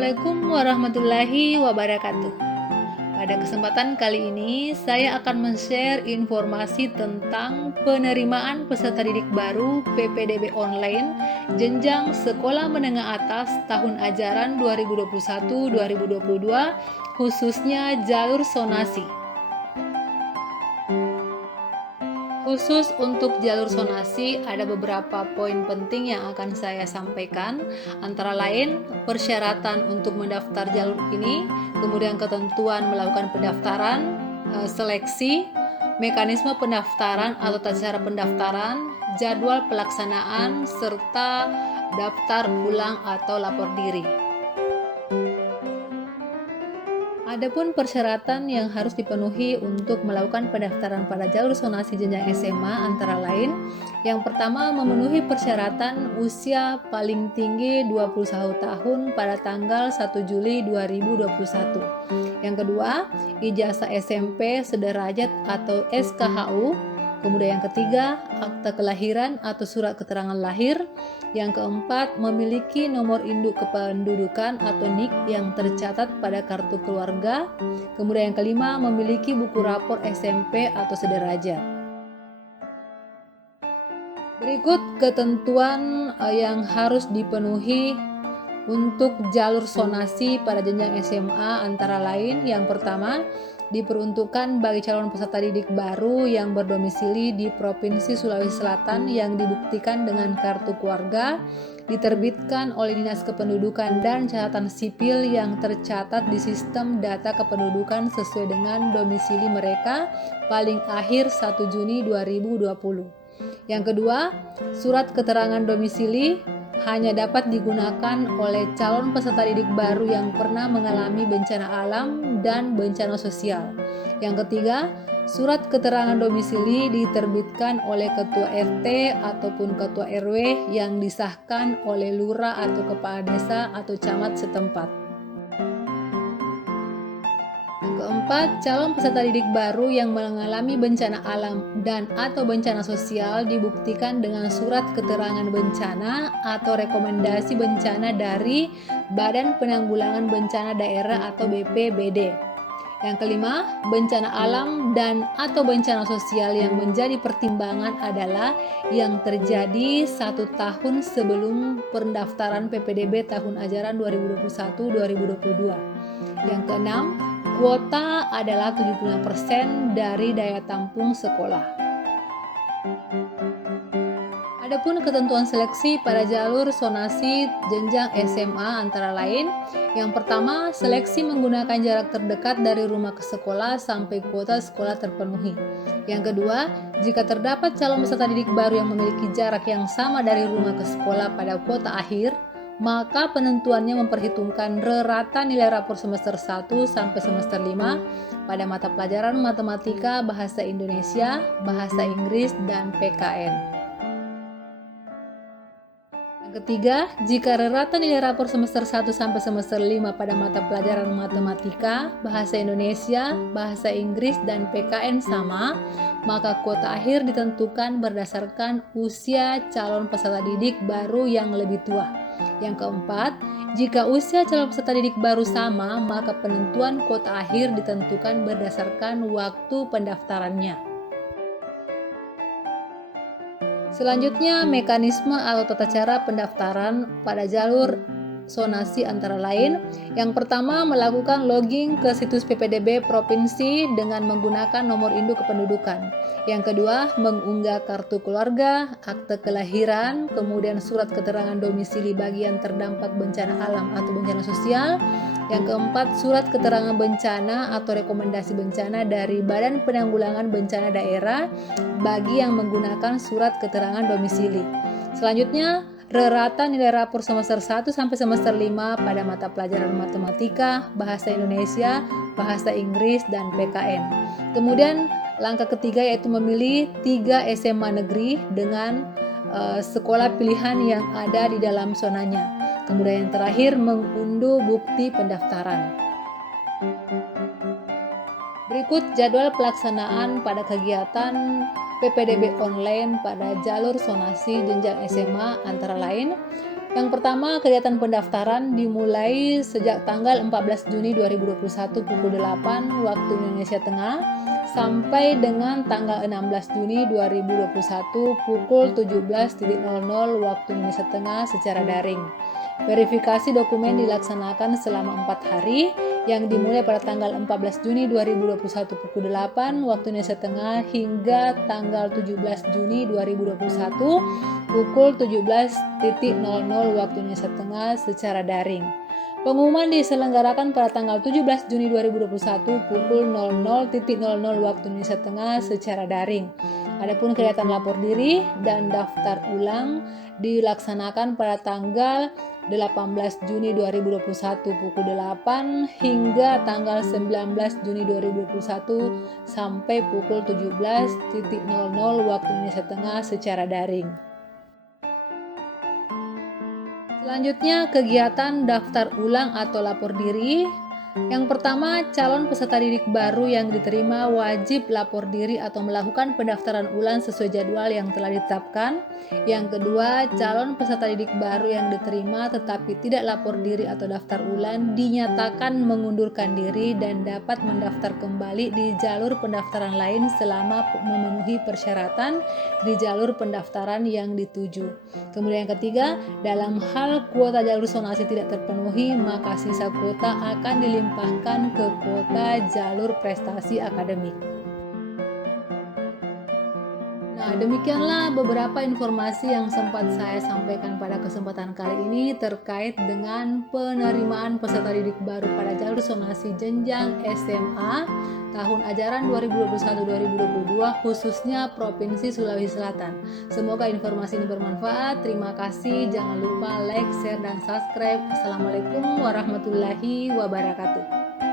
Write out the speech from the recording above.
Assalamualaikum warahmatullahi wabarakatuh. Pada kesempatan kali ini, saya akan men-share informasi tentang penerimaan peserta didik baru PPDB online jenjang sekolah menengah atas tahun ajaran 2021-2022, khususnya jalur zonasi. Khusus untuk jalur zonasi, ada beberapa poin penting yang akan saya sampaikan, antara lain persyaratan untuk mendaftar jalur ini, kemudian ketentuan melakukan pendaftaran, seleksi, mekanisme pendaftaran atau tata cara pendaftaran, jadwal pelaksanaan, serta daftar ulang atau lapor diri. Adapun persyaratan yang harus dipenuhi untuk melakukan pendaftaran pada jalur zonasi jenjang SMA antara lain, yang pertama memenuhi persyaratan usia paling tinggi 21 tahun pada tanggal 1 Juli 2021. Yang kedua, ijazah SMP sederajat atau SKHU. Kemudian yang ketiga, akta kelahiran atau surat keterangan lahir. Yang keempat, memiliki nomor induk kependudukan atau NIK yang tercatat pada kartu keluarga. Kemudian yang kelima, memiliki buku rapor SMP atau sederajat. Berikut ketentuan yang harus dipenuhi untuk jalur zonasi pada jenjang SMA antara lain, yang pertama, diperuntukkan bagi calon peserta didik baru yang berdomisili di Provinsi Sulawesi Selatan yang dibuktikan dengan kartu keluarga, diterbitkan oleh Dinas Kependudukan dan Catatan Sipil yang tercatat di sistem data kependudukan sesuai dengan domisili mereka paling akhir 1 Juni 2020. Yang kedua, surat keterangan domisili hanya dapat digunakan oleh calon peserta didik baru yang pernah mengalami bencana alam dan bencana sosial. Yang ketiga, surat keterangan domisili diterbitkan oleh ketua RT ataupun ketua RW yang disahkan oleh lurah atau kepala desa atau camat setempat. Yang keempat, calon peserta didik baru yang mengalami bencana alam dan atau bencana sosial dibuktikan dengan surat keterangan bencana atau rekomendasi bencana dari Badan Penanggulangan Bencana Daerah atau BPBD. Yang kelima, bencana alam dan atau bencana sosial yang menjadi pertimbangan adalah yang terjadi 1 tahun sebelum pendaftaran PPDB tahun ajaran 2021-2022. Yang keenam, kuota adalah 75% dari daya tampung sekolah. Adapun ketentuan seleksi pada jalur zonasi jenjang SMA antara lain, yang pertama, seleksi menggunakan jarak terdekat dari rumah ke sekolah sampai kuota sekolah terpenuhi. Yang kedua, jika terdapat calon peserta didik baru yang memiliki jarak yang sama dari rumah ke sekolah pada kuota akhir, maka penentuannya memperhitungkan rata nilai rapor semester 1 sampai semester 5 pada mata pelajaran matematika, bahasa Indonesia, bahasa Inggris, dan PKN. Yang ketiga, jika rata nilai rapor semester 1 sampai semester 5 pada mata pelajaran matematika, bahasa Indonesia, bahasa Inggris, dan PKN sama, maka kuota akhir ditentukan berdasarkan usia calon peserta didik baru yang lebih tua. Yang keempat, jika usia calon peserta didik baru sama, maka penentuan kuota akhir ditentukan berdasarkan waktu pendaftarannya. Selanjutnya, mekanisme atau tata cara pendaftaran pada jalur zonasi antara lain. Yang pertama, melakukan login ke situs PPDB provinsi dengan menggunakan nomor induk kependudukan. Yang kedua, mengunggah kartu keluarga, akte kelahiran, kemudian surat keterangan domisili bagi yang terdampak bencana alam atau bencana sosial. Yang keempat, surat keterangan bencana atau rekomendasi bencana dari Badan Penanggulangan Bencana Daerah bagi yang menggunakan surat keterangan domisili. Selanjutnya, rata nilai rapor semester 1 sampai semester 5 pada mata pelajaran matematika, bahasa Indonesia, bahasa Inggris, dan PKN. Kemudian langkah ketiga yaitu memilih 3 SMA negeri dengan sekolah pilihan yang ada di dalam zonanya. Kemudian yang terakhir, mengunduh bukti pendaftaran. Berikut jadwal pelaksanaan pada kegiatan PPDB online pada jalur zonasi jenjang SMA antara lain. Yang pertama, kegiatan pendaftaran dimulai sejak tanggal 14 Juni 2021 pukul 8 waktu Indonesia Tengah sampai dengan tanggal 16 Juni 2021 pukul 17.00 waktu Indonesia Tengah secara daring. Verifikasi dokumen dilaksanakan selama 4 hari yang dimulai pada tanggal 14 Juni 2021 pukul 8 waktu Indonesia Tengah hingga tanggal 17 Juni 2021 pukul 17.00 waktu Indonesia Tengah secara daring. Pengumuman diselenggarakan pada tanggal 17 Juni 2021 pukul 00.00 waktu Indonesia Tengah secara daring. Adapun kegiatan lapor diri dan daftar ulang dilaksanakan pada tanggal 18 Juni 2021 pukul 8 hingga tanggal 19 Juni 2021 sampai pukul 17.00 waktu Indonesia Tengah secara daring. Selanjutnya, kegiatan daftar ulang atau lapor diri. Yang pertama, calon peserta didik baru yang diterima wajib lapor diri atau melakukan pendaftaran ulang sesuai jadwal yang telah ditetapkan. Yang kedua, calon peserta didik baru yang diterima tetapi tidak lapor diri atau daftar ulang dinyatakan mengundurkan diri dan dapat mendaftar kembali di jalur pendaftaran lain selama memenuhi persyaratan di jalur pendaftaran yang dituju. Kemudian yang ketiga, dalam hal kuota jalur zonasi tidak terpenuhi, maka sisa kuota akan dilimpahkan ke kuota jalur prestasi akademik. Nah, demikianlah beberapa informasi yang sempat saya sampaikan pada kesempatan kali ini terkait dengan penerimaan peserta didik baru pada jalur zonasi jenjang SMA tahun ajaran 2021-2022 khususnya Provinsi Sulawesi Selatan. Semoga informasi ini bermanfaat. Terima kasih. Jangan lupa like, share, dan subscribe. Assalamualaikum warahmatullahi wabarakatuh.